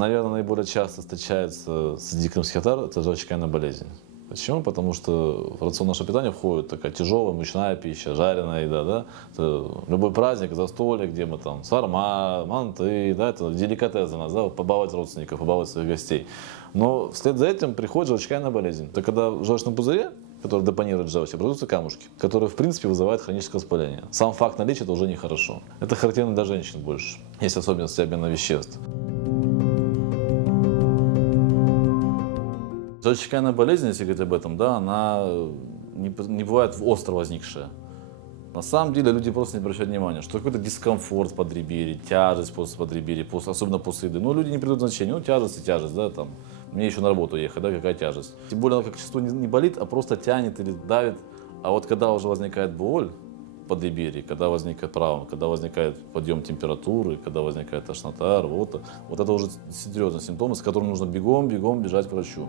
наверное, наиболее часто встречается среди крымских татар, это желчекаменная болезнь. Почему? Потому что в рацион нашего питания входит такая тяжелая мучная пища, жареная еда, да? Это любой праздник, застолье, где мы там сарма, манты, да, это деликатес для нас, да, побаловать родственников, побаловать своих гостей. Но вслед за этим приходит желчекаменная болезнь. Это когда в желчном пузыре, который депонирует желчь, образуются камушки, которые в принципе вызывают хроническое воспаление. Сам факт наличия это уже нехорошо. Это характерно для женщин больше. Есть особенности обмена веществ. Желчекаменная болезнь, если говорить об этом, да, она не бывает остро возникшая. На самом деле люди просто не обращают внимания, что какой-то дискомфорт под реберье, тяжесть после подреберья, особенно после еды. Ну, люди не придают значения, ну, тяжесть и тяжесть, да, там, мне еще на работу ехать, да, какая тяжесть. Тем более она как чувство не болит, а просто тянет или давит. А вот когда уже возникает боль под реберье, когда возникает травма, когда возникает подъем температуры, когда возникает тошнота, рвота, вот это уже серьезные симптомы, с которыми нужно бегом бежать к врачу.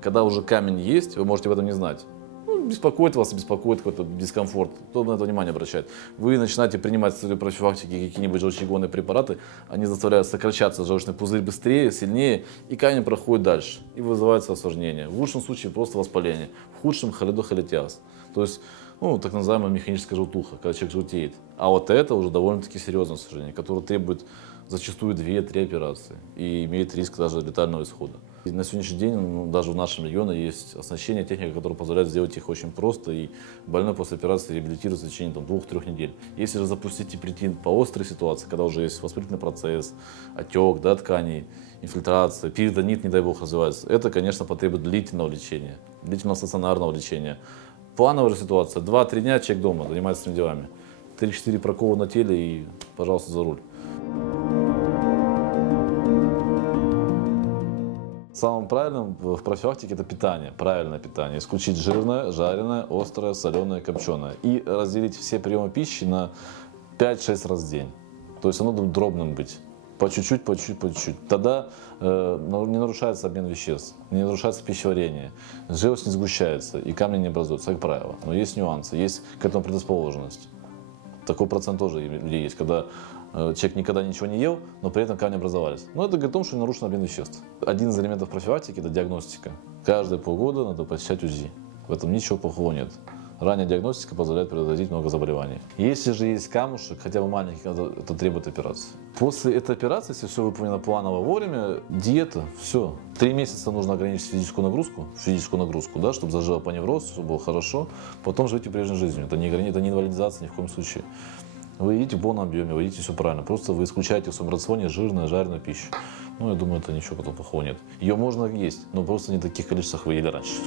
Когда уже камень есть, вы можете об этом не знать. Ну, беспокоит вас, беспокоит какой-то дискомфорт. Кто на это внимание обращает? Вы начинаете принимать с целью профилактики какие-нибудь желчегонные препараты, они заставляют сокращаться желчный пузырь быстрее, сильнее, и камень проходит дальше. И вызывается осложнение. В лучшем случае просто воспаление, в худшем холедохолитиаз. То есть, ну, так называемая механическая желтуха, когда человек желтеет. А вот это уже довольно-таки серьезное осложнение, которое требует зачастую 2-3 операции и имеет риск даже летального исхода. И на сегодняшний день, ну, даже в нашем регионе есть оснащение, техника, которая позволяет сделать их очень просто, и больной после операции реабилитируется в течение 2-3 недель. Если же запустить и прийти по острой ситуации, когда уже есть воспалительный процесс, отек, да, тканей, инфильтрация, перитонит, не дай бог, развивается, это, конечно, потребует длительного лечения, длительного стационарного лечения. Плановая же ситуация, 2-3 дня человек дома занимается своими делами, 3-4 прокола на теле и, пожалуйста, за руль. Самым правильным в профилактике это питание, правильное питание. Исключить жирное, жареное, острое, соленое, копченое. И разделить все приемы пищи на 5-6 раз в день. То есть оно должно дробным быть. По чуть-чуть, по чуть-чуть, по чуть-чуть. Тогда не нарушается обмен веществ, не нарушается пищеварение, желчь не сгущается и камни не образуются, как правило. Но есть нюансы, есть к этому предрасположенность. Такой процент тоже у людей есть, когда человек никогда ничего не ел, но при этом камни образовались. Но это говорит о том, что нарушен обмен веществ. Один из элементов профилактики – это диагностика. Каждые полгода надо посещать УЗИ. В этом ничего плохого нет. Ранняя диагностика позволяет предотвратить много заболеваний. Если же есть камушек, хотя бы маленький, это требует операции. После этой операции, если все выполнено планово вовремя, диета, все. 3 месяца нужно ограничить физическую нагрузку, да, чтобы зажил апоневроз, чтобы было хорошо. Потом живите прежней жизнью. Это не инвалидизация ни в коем случае. Вы едите в полном объеме, вы едите все правильно. Просто вы исключаете в своем рационе жирную, жареную пищу. Ну, я думаю, это ничего потом плохого нет. Ее можно есть, но просто не в таких количествах вы ели раньше.